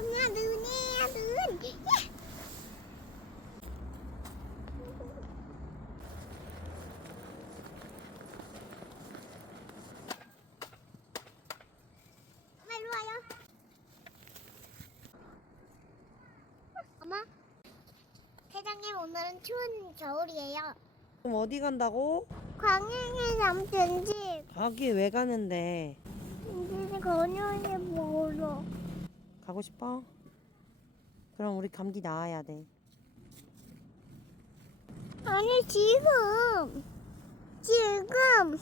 엄마 눈이야 눈. 예. 엄마 일로 와요. 엄마. 대장님 오늘은 추운 겨울이에요. 그럼 어디 간다고? 광양에 남편집. 거기 왜 가는데? 이제 건영이 먹으러. 가고 싶어? 그럼 우리 감기 나아야 돼. 아니 지금 지금